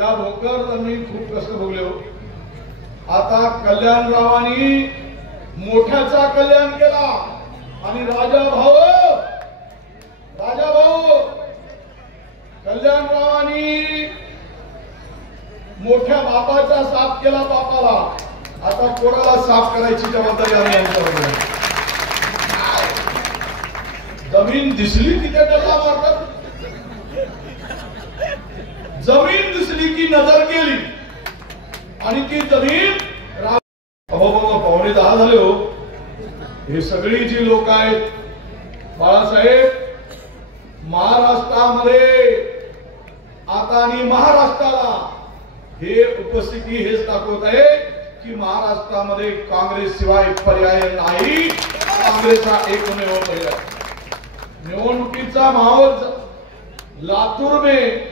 त्या भोकर त्यांनी खूप कष्ट भोगले हो. आता कल्याणरावांनी मोठ्याचा कल्याण केला आणि राजा भाऊ कल्याणरावांनी मोठ्या बापाचा साफ केला बापाला. आता कोणाला साफ करायची जबाबदारी आम्ही यांच्यावर. जमीन दिसली तिथे डल्ला मारतात. जमीन दिसली की नजर गेली आणि ती जमीन पावणे 10 झाले हो. हे सगळी जी लोक आहेत बाळासाहेब, महाराष्ट्रामध्ये आता आणि महाराष्ट्राला हे उपस्थिती हेच दाखवत आहे की महाराष्ट्रामध्ये काँग्रेस शिवाय पर्याय नाही. काँग्रेस हा एकमेव पर्याय. निवडणुकीचा माहौल लातूर में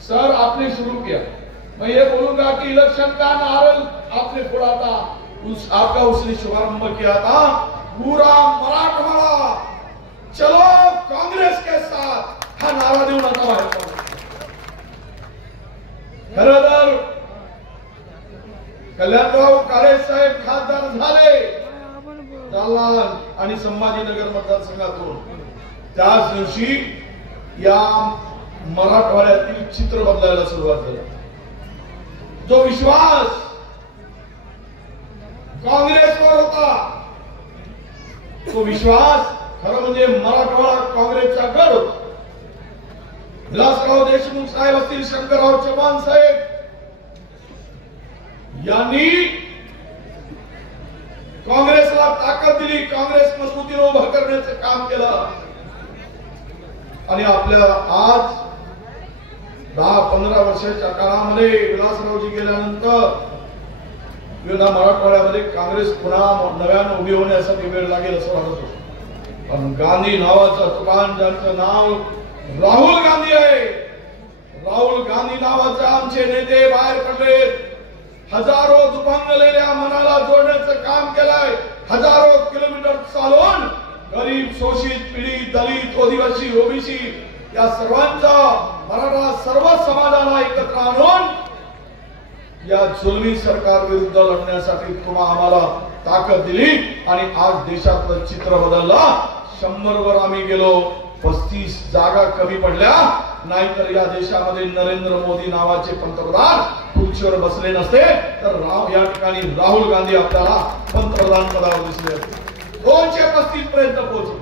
सर आपने शुरू किया. मैं ये बोलूंगा कि इलेक्शन का नारल आपने फोड़ा था, आपका उसने शुभारंभ किया था. पूरा मराठवाड़ा चलो कांग्रेस के साथ हा नारा देऊन आता बाहेर पडला. खरं तर कल्याणराव काळे साहेब खासदार झाले जालना आणि संभाजीनगर मतदारसंघातून. त्याच दिवशी या मराठवाड्यातील चित्र बदलायला सुरुवात झाली. जो विश्वास काँग्रेसवर होता तो विश्वास खरं म्हणजे मराठवाडा काँग्रेसचा गड होता. विलासराव देशमुख साहेब असतील, शंकरराव चव्हाण साहेब यांनी काँग्रेसला ताकद दिली. काँग्रेस मजबूतीने उभं करण्याचं काम केलं आणि आपल्याला आज 10-15 वर्षाच्या काळामध्ये विलासरावजी गेल्यानंतर मराठवाड्यामध्ये काँग्रेस पुन्हा नव्यानं उभी होण्यासाठी वेळ लागेल असं वाटत होतं. पण गांधी नावाचं तुकान ज्यांचं नाव राहुल गांधी आहे, राहुल गांधी नावाचे आमचे नेते बाहेर पडले. हजारो दुभंगलेल्या मनाला जोडण्याचं काम केलंय. हजारो किलोमीटर चालून गरीब, शोषित, पीडित, दलित, आदिवासी, ओबीसी या सर्वांचा मराठा सर्व समाजाला एकत्र आणून या जुलमी सरकार विरुद्ध लढण्यासाठी तुम्हा आम्हाला ताकद दिली आणि आज देशातलं चित्र बदललं. 100 वर आम्ही गेलो, 35 जागा कमी पडल्या. नाहीतर या देशामध्ये नरेंद्र मोदी नावाचे पंतप्रधान खुर्चीवर बसले नसते तर या ठिकाणी राहुल गांधी आपल्याला पंतप्रधान पदावर दिसले असते. 235 पर्यंत पोहोचले.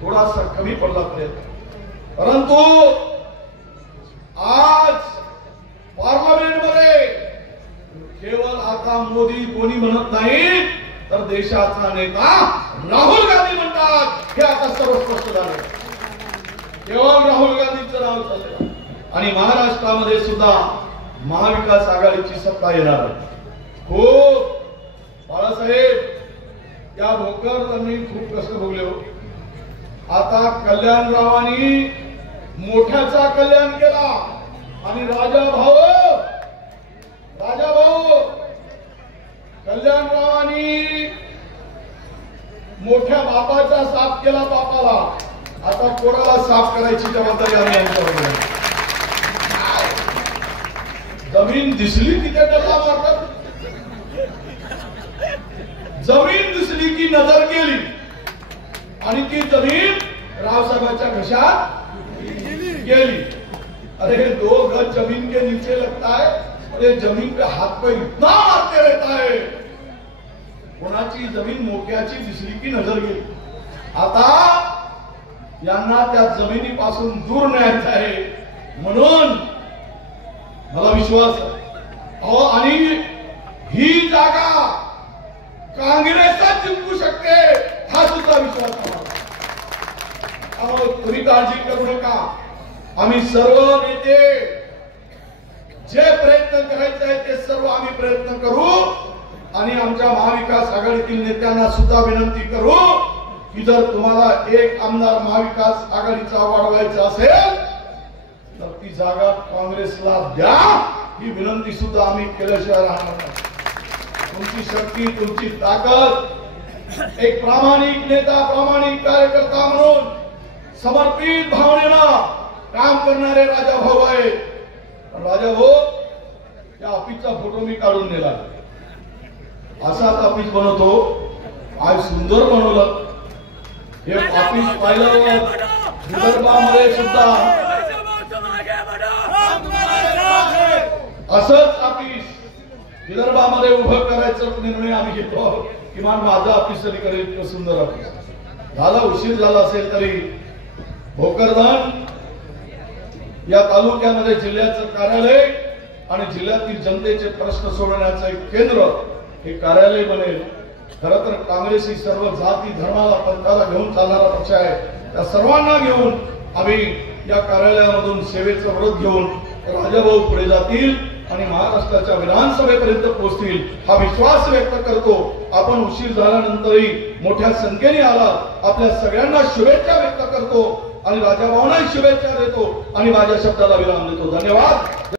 थोडासा कमी पडला प्रयत्न, परंतु आज पार्लमेंटमध्ये केवळ आता मोदी कोणी म्हणत नाही तर देशाचा नेता राहुल गांधी म्हणतात. हे आता सर्व स्पष्ट झाले. केवळ राहुल गांधींचं नाव चाललं आणि महाराष्ट्रामध्ये सुद्धा महाविकास आघाडीची सत्ता येणार आहे. खूप बाळासाहेब या भोकर त्यांनी खूप कष्ट भोगले हो. आता कल्याणरावांनी मोठ्याचा कल्याण केला आणि राजा भाऊ कल्याणरावांनी मोठ्या बापाचा साफ केला बापाला. आता कोणाला साफ करायची जबाबदारी आम्ही यांच्यावर. जमीन दिसली तिथे डल्ला मारतात. जमीन दिसली की नजर गेली आणि ती जमीन रावसाहेबांच्या घशात गेली. अरे 2 गज जमीन के नीचे लगता है, अरे जमीन पे हाथ पे इतना मारते रहता है. कोणाची जमीन मोक्याची दिसली की नजर गेली. आता यांना त्या जमिनीपासून दूर न्यायचं आहे. म्हणून मला विश्वास आहे आणि ही जागा काँग्रेसच जिंकू शकते हा सुद्धा विश्वास आहे. तुम्ही काळजी करू नका. आम्ही सर्व नेते जे प्रयत्न करायचे आहे ते सर्व आम्ही प्रयत्न करू आणि आमच्या महाविकास आघाडीतील नेत्यांना सुद्धा विनंती करू की जर तुम्हाला एक आमदार महाविकास आघाडीचा वाढवायचा असेल तर ती जागा काँग्रेसला द्या. ही विनंती सुद्धा आम्ही केल्याशिवाय राहणार नाही. तुमची शक्ती, तुमची ताकद, एक प्रामाणिक नेता, प्रामाणिक कार्यकर्ता म्हणून समर्पित भावनेनं काम करणारे राजा भाऊ आहेत. राजा भाऊ त्या ऑफिसचा फोटो मी काढून नेला. असाच ऑफिस बनवतो. आज सुंदर बनवलं. हे ऑफिस पाहिलं विदर्भामध्ये सुद्धा असंच ऑफिस विदर्भामध्ये उभं करायचा निर्णय आम्ही घेतो. किमान माझं ऑफिस तरी करेल इतकं सुंदर ऑफिस. झाला उशीर झाला असेल तरी भोकरदन या तालुक्यामध्ये जिल्ह्याचं कार्यालय आणि जिल्ह्यातील जनतेचे प्रश्न सोडवण्याचं एक केंद्र हे कार्यालय बनेल. खरं तर काँग्रेस ही सर्व जाती धर्माला पंथाला घेऊन चालणारा पक्ष आहे. त्या सर्वांना घेऊन आम्ही या कार्यालयामधून सेवेचं व्रत घेऊन राजाभाऊ पुढे जातील आणि महाराष्ट्राच्या विधानसभेपर्यंत पोहोचतील हा विश्वास व्यक्त करतो. आपण उशीर झाल्यानंतरही मोठ्या संख्येने आला. आपल्या सगळ्यांना शुभेच्छा व्यक्त करतो आणि राजाभाऊंना शुभेच्छा देतो आणि माझ्या शब्दाला विराम देतो. धन्यवाद.